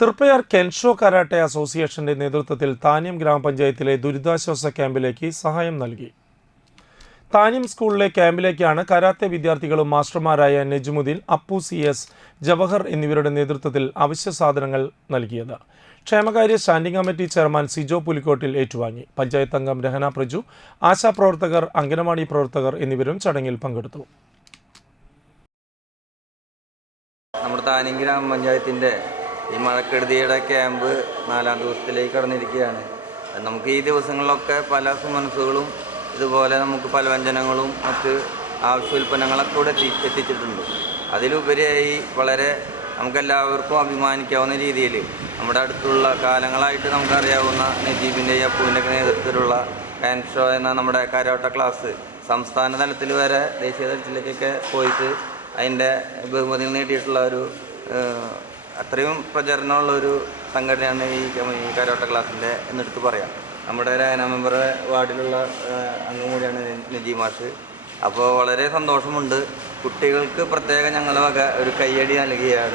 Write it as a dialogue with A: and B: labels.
A: Triprayar കെൻഷോ karate അസോസിയേഷന്റെ നേതൃത്വത്തിൽ താന്യം ഗ്രാമപഞ്ചായത്തിലെ ദുരിതാശ്വാസ ക്യാമ്പിലേക്ക് സഹായം നൽകി. താന്യം സ്കൂളിലെ ക്യാമ്പിലേക്കാണ് കരാത്തെ വിദ്യാർത്ഥികളും മാസ്റ്റർമാരായ നജ്മുദ്ദീൻ അപ്പു സി എസ് ജവഹർ എന്നിവരുടെ നേതൃത്വത്തിൽ അവശ്യ സാധനങ്ങൾ നൽകിയത്. ക്ഷേമകാര്യ standing committee chairman Sijo Pulikkottil ഏറ്റുവാങ്ങി. പഞ്ചായത്ത് അംഗം രഹന പ്രജു ആശാപ്രവർത്തകർ അംഗനവാടി പ്രവർത്തകർ എന്നിവരും ചടങ്ങിൽ പങ്കെടുത്തു.
B: നമ്മുടെ താനിം ഗ്രാമപഞ്ചായത്തിന്റെ ഈ മഴക്കെടുതിയുടെ ക്യാമ്പ് നാലാം ദിവസത്തിലേക്ക് കടന്നിരിക്കുകയാണ്. നമുക്ക് ഈ ദിവസങ്ങളിലൊക്കെ പല സുമനസുകളും ഇതുപോലെ നമുക്ക് പല വ്യഞ്ജനങ്ങളും മറ്റ് ആവശ്യ കൂടെ എത്തി എത്തിച്ചിട്ടുണ്ട്. അതിലുപരിയായി വളരെ നമുക്കെല്ലാവർക്കും അഭിമാനിക്കാവുന്ന രീതിയിൽ നമ്മുടെ അടുത്തുള്ള കാലങ്ങളായിട്ട് നമുക്കറിയാവുന്ന നജീബിന്റെയും അപ്പുവിന്റെയൊക്കെ നേതൃത്വത്തിലുള്ള കാൻഷോ എന്ന നമ്മുടെ കരോട്ട ക്ലാസ് സംസ്ഥാന തലത്തിൽ വരെ ദേശീയ തലത്തിലേക്കൊക്കെ പോയിട്ട് അതിന്റെ ബഹുമതി നേടിയിട്ടുള്ള ഒരു അത്രയും പ്രചരണമുള്ള ഒരു സംഘടനയാണ് ഈ ഈ കരോട്ട ക്ലാസ്സിന്റെ എന്നെടുത്ത് പറയാം. നമ്മുടെ രഹന മെമ്പർ വാർഡിലുള്ള അംഗം കൂടിയാണ് നജീബ് മാഷ്. അപ്പോൾ വളരെ സന്തോഷമുണ്ട്. കുട്ടികൾക്ക് പ്രത്യേകം ഞങ്ങളുടെ വക ഒരു കയ്യടി നൽകുകയാണ്